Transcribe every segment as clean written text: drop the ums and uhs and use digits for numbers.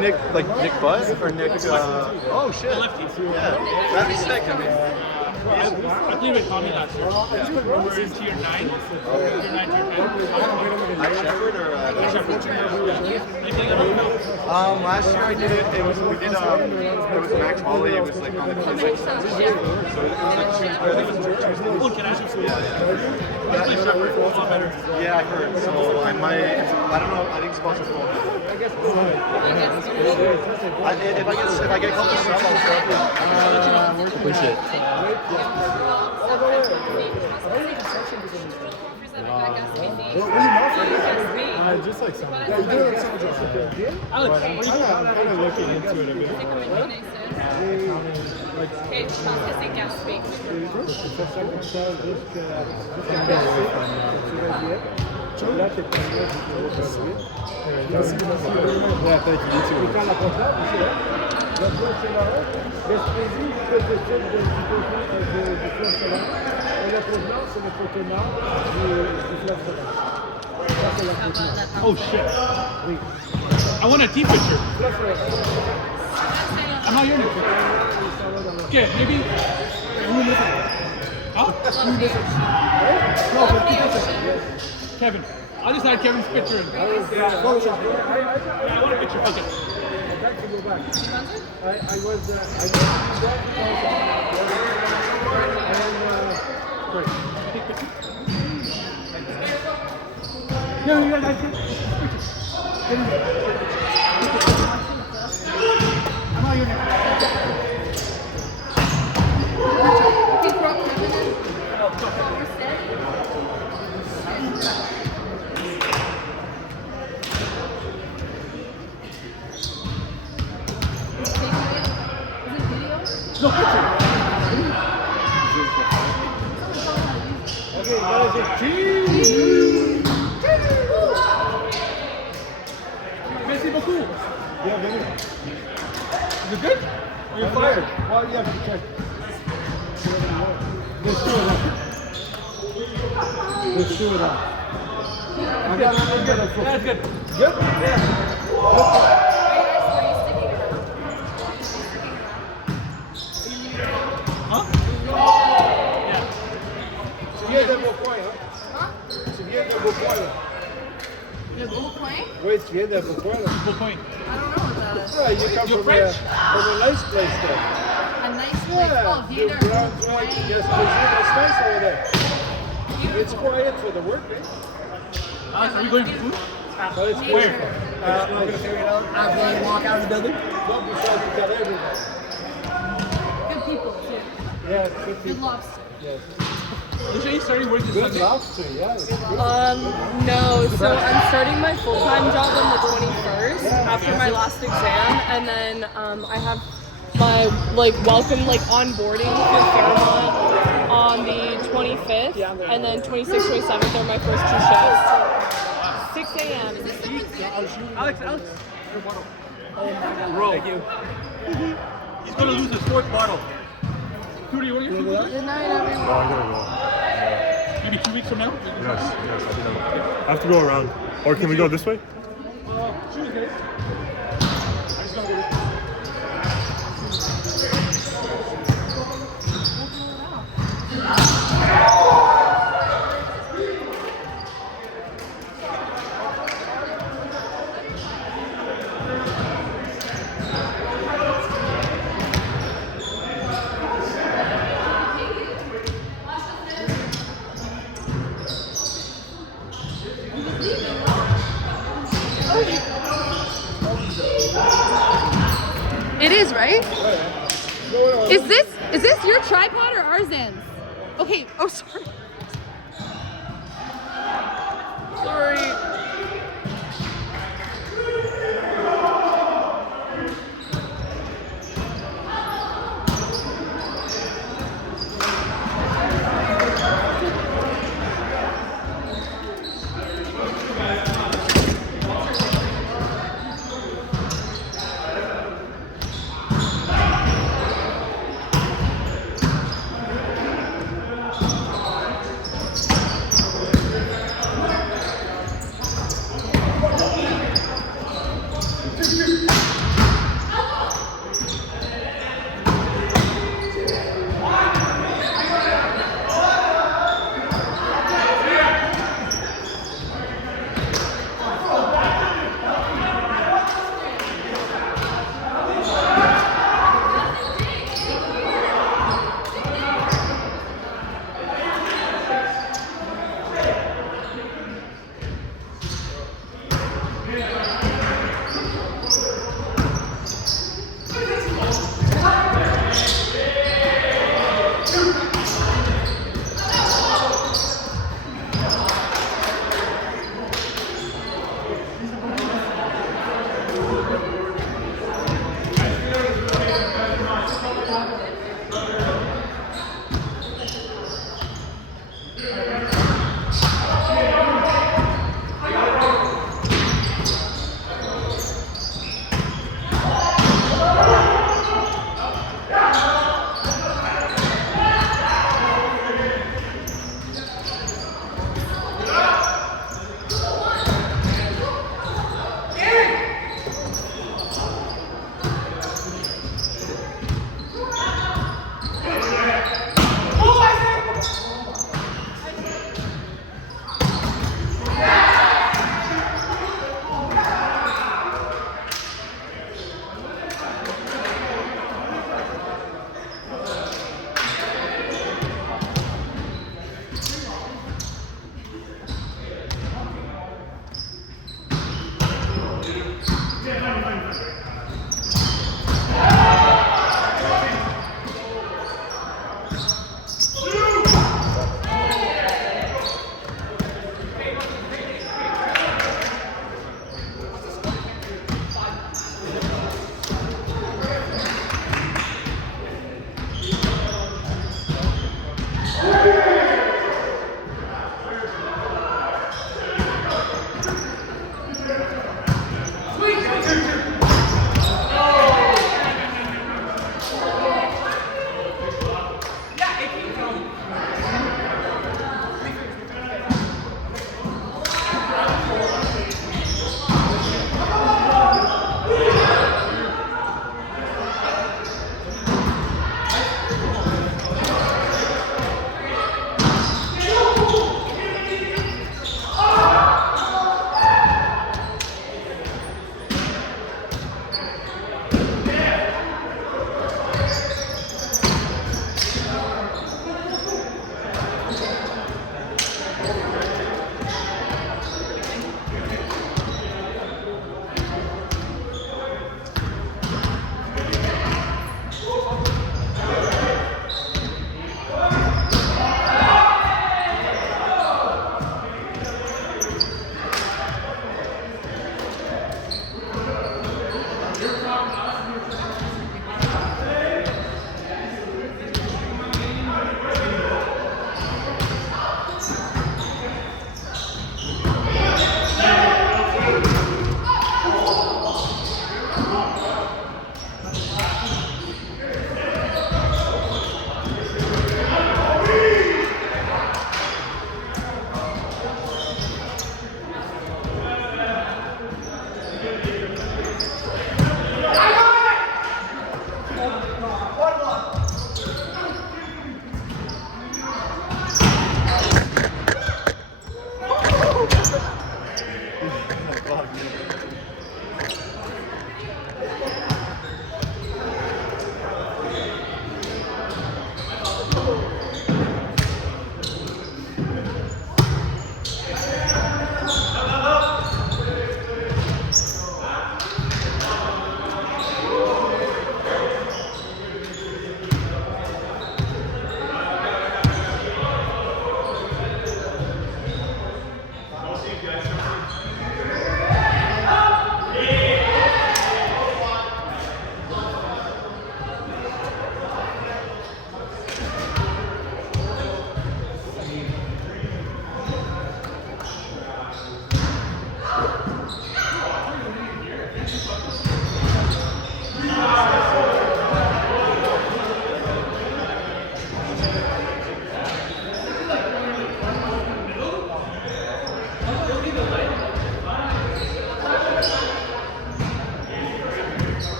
Nick Butt or Nick? Oh shit! Yeah, that'd be sick. I mean, I believe it caught me last year. We're in tier 9. Tier 9, tier 10. At Shepherd or Shepherd. Anything about last year I did it. It was it was Max Wally. It was like on the physics. So it was like Tuesday. Oh, can I ask you something? Yeah. Play Shepherd. A lot better. Yeah, I heard. So I might. I don't know. I think sponsored for. If I get called to sub, I'll sub. Appreciate it. Just like some. Yeah, you do like some job. Alex, what are you doing? I'm kind of looking into it a bit. Okay, je pense que c'est gaspé. Là, t'es pas mieux du bureau de suite. Ouais, peut-être qu'il dit tu prends la portable, c'est là. La flotte solaire, Gaspésie, fait de type de flotte solaire. Et la provenance, c'est le contenant du flotte solaire. Ça, c'est la provenance. Oh shit. Oui. I want a team picture. Flotte solaire. I'm not hearing it. Okay, maybe. Huh? Kevin. I'll just add Kevin's picture in. Yeah, I want a picture. Okay. Back to go back. I was great. No, you gotta picture. I'm not hearing it. No picture. Okay, guys, it's cheese. Merci beaucoup. Bienvenue. Is it good? Or you're fired? Well, you have to check. Let's do it on. Let's do it on. I got another good. That's good. Good? Yeah. Huh? Tu viens de Beaupoint, hein? Tu viens de Beaupoint, là. Le gros point? Oui, tu viens de Beaupoint, là. Good point. I don't know what Yeah, you come You're from French? from a nice place there. a nice place. Yeah, Oh, New Vieux Brunswick, Gaspésie, it's nice over there. It's quiet for the work, eh? Alex, are we going for food? But it's Where? I'm going to figure it out after I walk out of the building. Not besides you got everything. Good people too. Yeah, good Good people. lobster. Yes. Lucia, you starting work this Good Sunday? lobster, yeah. It's good. No, so I'm starting my full-time job on the 21st after my last exam, and then I have my welcome onboarding for Fairmont on the 25th, and then 26th, 27th are my first 2 shifts. 6 a.m. Alex. Bro. Thank you. He's gonna lose his 4th bottle. Cootie, you want your food? Good night, everyone. No, I'm gonna go. Maybe 2 weeks from now? Yes, I think I have to go around. Or can we go this way? Tuesday. It is, right? Is this your tripod or Arzan's? Okay. Oh, sorry. Sorry.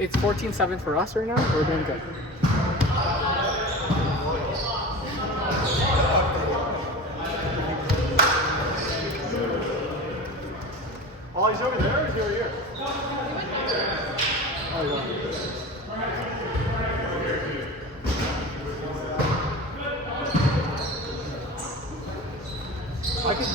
It's 14-7 for us right now. We're doing good. Oh, he's over there or is he over here? Oh, he's over here. I could.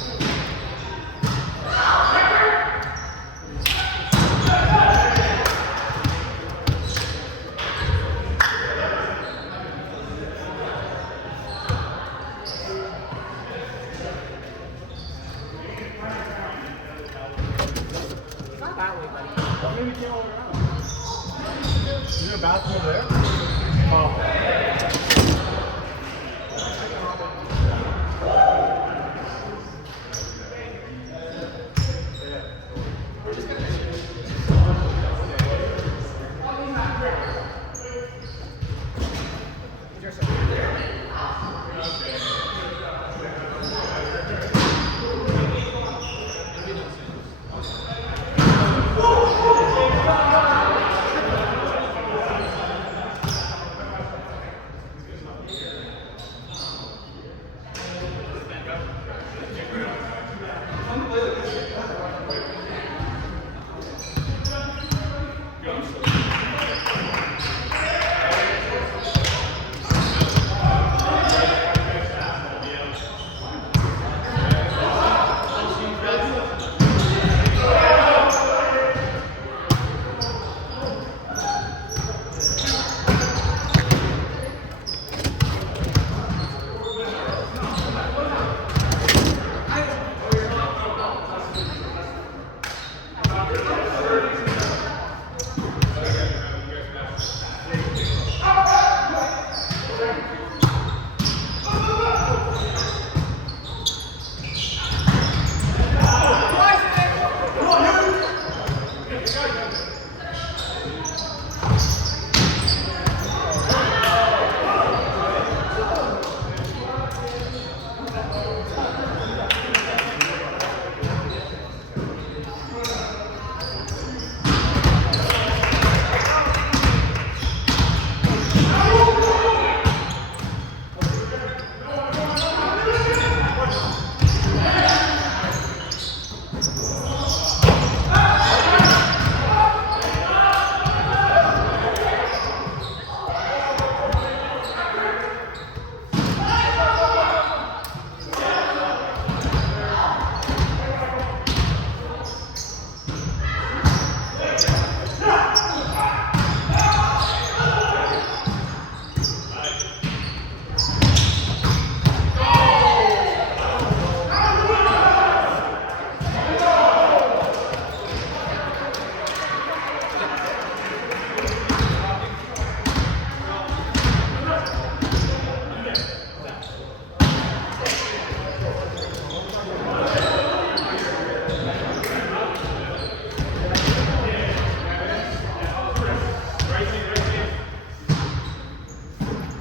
Maybe came all around. Is there a bathroom over there? Oh.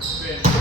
Spin.